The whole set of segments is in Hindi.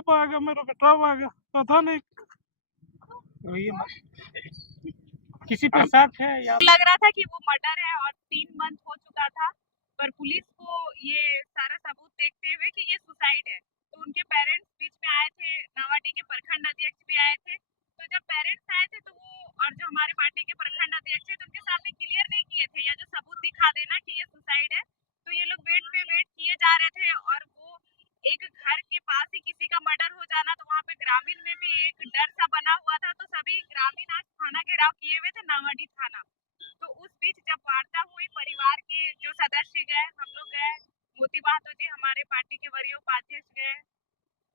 बाप आ गया, मेरा बेटा आ गया, पता नहीं वही ना। किसी पे शक है या लग रहा था कि वो मर्डर है और 3 मंथ हो चुका था, पर पुलिस को ये सारा सबूत देखते हुए कि ये सुसाइड है, तो उनके पेरेंट्स बीच में आए थे, नावाडी के प्रखंड अध्यक्ष भी आए थे। तो जब पेरेंट्स आए थे तो वो और जो हमारे पार्टी के प्रखंड अध्यक्ष है तो उनके सामने क्लियर नहीं किए थे या जो सबूत दिखा देना कि ये सुसाइड है, तो ये लोग वेट पे वेट किए जा रहे थे। और वो एक घर के पास ही किसी का मर्डर हो जाना, तो वहाँ पे ग्रामीण में भी एक डर सा बना हुआ था, तो सभी ग्रामीण आज थाना घेराव किए हुए थे, नावाडी थाना। तो उस बीच जब वार्ता हुई, परिवार के जो सदस्य गए, हम लोग गए, मोती बहादुर जी हमारे पार्टी के वरीय उपाध्यक्ष गए,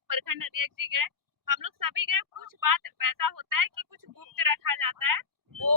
प्रखंड अध्यक्ष जी गए, हम लोग सभी गए। कुछ बात वैसा होता है कि कुछ गुप्त रखा जाता है, वो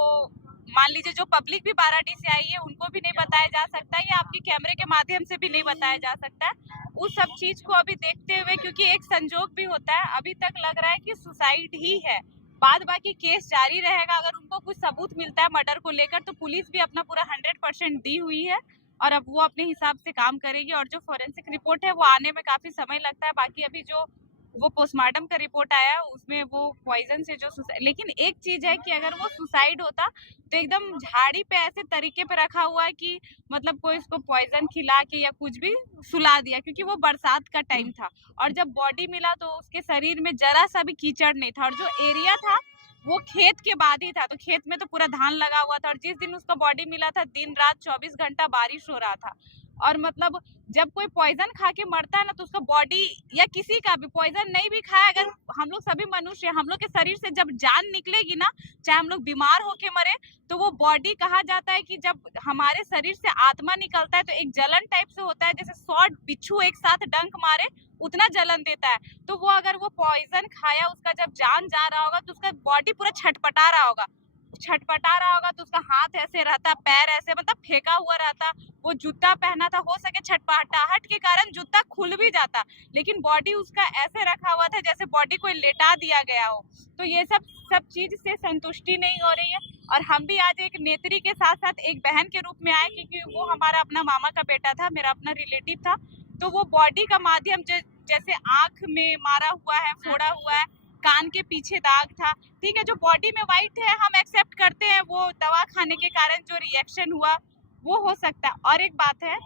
मान लीजिए जो पब्लिक भी बाराडी से आई है उनको भी नहीं बताया जा सकता है या आपके कैमरे के माध्यम से भी नहीं बताया जा सकता है। उस सब चीज को अभी देखते हुए, क्योंकि एक संजोग भी होता है, अभी तक लग रहा है कि सुसाइड ही है। बाद बाकी केस जारी रहेगा, अगर उनको कुछ सबूत मिलता है मर्डर को लेकर तो पुलिस भी अपना पूरा 100% दी हुई है और अब वो अपने हिसाब से काम करेगी। और जो फोरेंसिक रिपोर्ट है वो आने में काफी समय लगता है। बाकी अभी जो वो पोस्टमार्टम का रिपोर्ट आया उसमें वो पॉइजन से जो लेकिन एक चीज है कि अगर वो सुसाइड होता तो एकदम झाड़ी पे ऐसे तरीके पे रखा हुआ है कि मतलब कोई इसको पॉइजन खिला के या कुछ भी सुला दिया, क्योंकि वो बरसात का टाइम था और जब बॉडी मिला तो उसके शरीर में जरा सा भी कीचड़ नहीं था और जो एरिया था वो खेत के बाद ही था, तो खेत में तो पूरा धान लगा हुआ था और जिस दिन उसका बॉडी मिला था दिन रात 24 घंटा बारिश हो रहा था। और मतलब जब कोई पॉइजन खा के मरता है ना तो उसका बॉडी या किसी का भी पॉइजन नहीं भी खाया, अगर हम लोग सभी मनुष्य हम लोग के शरीर से जब जान निकलेगी ना, चाहे हम लोग बीमार होके मरे, तो वो बॉडी कहा जाता है कि जब हमारे शरीर से आत्मा निकलता है तो एक जलन टाइप से होता है, जैसे 100 बिच्छू एक साथ डंक मारे उतना जलन देता है। तो वो अगर वो पॉइजन खाया, उसका जब जान जा रहा होगा तो उसका बॉडी पूरा छटपटा रहा होगा, तो उसका हाथ ऐसे रहता, पैर ऐसे मतलब फेंका हुआ रहता। वो जूता पहना था, हो सके छटपटाहट के कारण जूता खुल भी जाता, लेकिन बॉडी उसका ऐसे रखा हुआ था जैसे बॉडी को लेटा दिया गया हो। तो ये सब चीज से संतुष्टि नहीं हो रही है और हम भी आज एक नेत्री के साथ साथ एक बहन के रूप में आए, क्योंकि वो हमारा अपना मामा का बेटा था, मेरा अपना रिलेटिव था। तो वो बॉडी का माध्यम जैसे आंख में मारा हुआ है, फोड़ा हुआ है, कान के पीछे दाग था, ठीक है, जो बॉडी में व्हाइट है हम एक्सेप्ट करते हैं, वो दवा खाने के कारण जो रिएक्शन हुआ वो हो सकता है। और एक बात है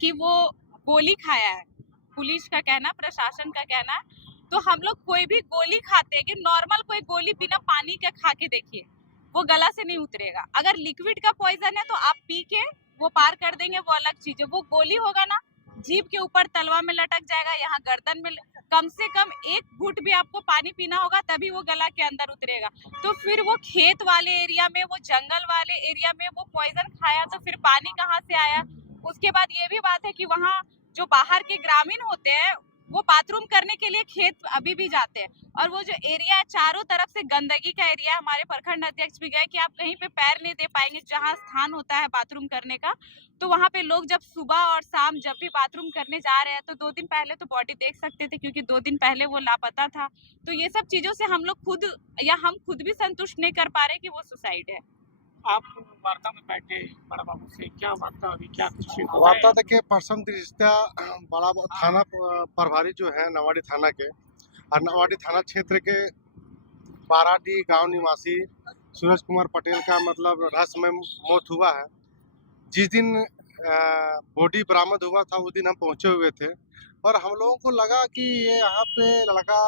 कि वो गोली खाया है, पुलिस का कहना, प्रशासन का कहना है, तो हम लोग कोई भी गोली खाते हैं कि नॉर्मल कोई गोली बिना पानी के खा के देखिए, वो गला से नहीं उतरेगा। अगर लिक्विड का पॉइजन है तो आप पी के वो पार कर देंगे, वो अलग चीज है। वो गोली होगा ना, जीभ के ऊपर तलवा में लटक जाएगा, यहाँ गर्दन में कम से कम एक घूंट भी आपको पानी पीना होगा तभी वो गला के अंदर उतरेगा। तो फिर वो खेत वाले एरिया में, वो जंगल वाले एरिया में वो पॉइजन खाया तो फिर पानी कहाँ से आया। उसके बाद ये भी बात है कि वहाँ जो बाहर के ग्रामीण होते हैं वो बाथरूम करने के लिए खेत अभी भी जाते हैं, और वो जो एरिया है चारों तरफ से गंदगी का एरिया है। हमारे प्रखंड अध्यक्ष भी गए कि आप कहीं पे पैर नहीं दे पाएंगे जहाँ स्थान होता है बाथरूम करने का। तो वहाँ पे लोग जब सुबह और शाम जब भी बाथरूम करने जा रहे हैं तो 2 दिन पहले तो बॉडी देख सकते थे, क्योंकि 2 दिन पहले वो लापता था। तो ये सब चीजों से हम लोग खुद या हम खुद भी संतुष्ट नहीं कर पा रहे कि वो सुसाइड है। आप वार्ता में बैठे बड़ा बाबू से, क्या वार्ता हुई, क्या कुछ वार्ता देखिए, प्रथम दृष्टया बड़ा थाना प्रभारी जो है नवाडी थाना के और नवाडी थाना क्षेत्र के बाराडी गांव निवासी सूरज कुमार पटेल का मतलब रहस्यमय मौत हुआ है। जिस दिन बॉडी बरामद हुआ था उस दिन हम पहुंचे हुए थे और हम लोगों को लगा कि ये यहाँ पे लड़का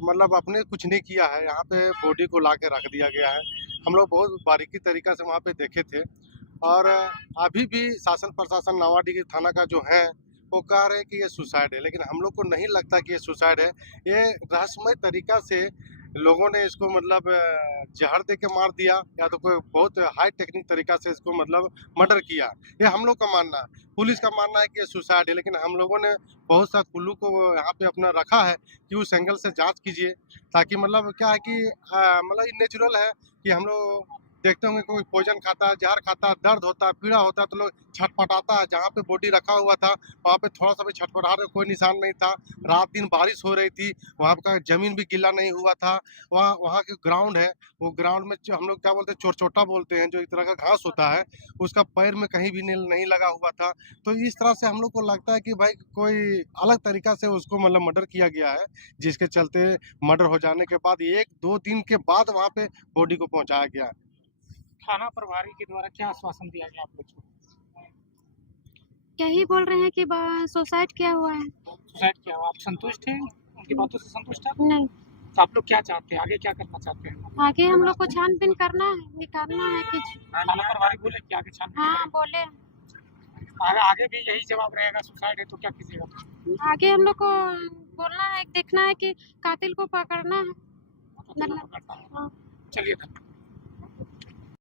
मतलब अपने कुछ नहीं किया है, यहाँ पे बॉडी को ला के रख दिया गया है। हम लोग बहुत बारीकी तरीका से वहाँ पे देखे थे और अभी भी शासन प्रशासन नवाडी के थाना का जो है वो कह रहे हैं कि ये सुसाइड है, लेकिन हम लोग को नहीं लगता कि ये सुसाइड है। ये रहस्यमय तरीका से लोगों ने इसको मतलब जहर दे के मार दिया या तो कोई बहुत हाई टेक्निक तरीका से इसको मतलब मर्डर किया, ये हम लोग का मानना है। पुलिस का मानना है कि ये सुसाइड है, लेकिन हम लोगों ने बहुत सा कुल्लू को यहाँ पे अपना रखा है कि उस एंगल से जांच कीजिए, ताकि मतलब क्या है कि मतलब नेचुरल है कि हम लोग देखते होंगे कोई भोजन खाता है, जहर खाता है, दर्द होता है, पीड़ा होता है तो लोग छटपटाता है। जहाँ पे बॉडी रखा हुआ था वहाँ पे थोड़ा सा भी छटपटाहट का कोई निशान नहीं था। रात दिन बारिश हो रही थी, वहाँ का जमीन भी गीला नहीं हुआ था। वहाँ वहाँ के ग्राउंड है, वो ग्राउंड में हम लोग क्या बोलते हैं, चोरचोटा बोलते हैं, जो इस तरह का घास होता है, उसका पैर में कहीं भी नहीं लगा हुआ था। तो इस तरह से हम लोग को लगता है कि भाई कोई अलग तरीका से उसको मतलब मर्डर किया गया है, जिसके चलते मर्डर हो जाने के बाद 1-2 दिन के बाद वहाँ पे बॉडी को पहुँचाया गया। थाना प्रभारी के द्वारा क्या आश्वासन दिया गया आप लोग को? यही बोल रहे हैं कि सुसाइड किया हुआ है। सुसाइड किया हुआ, आप संतुष्ट हैं? उनकी बातों से संतुष्ट हैं? नहीं, तो आप लोग क्या चाहते हैं, आगे क्या करना चाहते हैं? आगे हम लोग को छानबीन करना है, निकालना है कि थाना प्रभारी बोले कि आगे छानबीन हाँ बोले। करेंगे। आगे भी यही जवाब रहेगा, सुसाइड है तो क्या कीजिएगा? आगे हम लोग को बोलना है, देखना है कि कातिल को पकड़ना है। मतलब हाँ। चलिए धन्यवाद।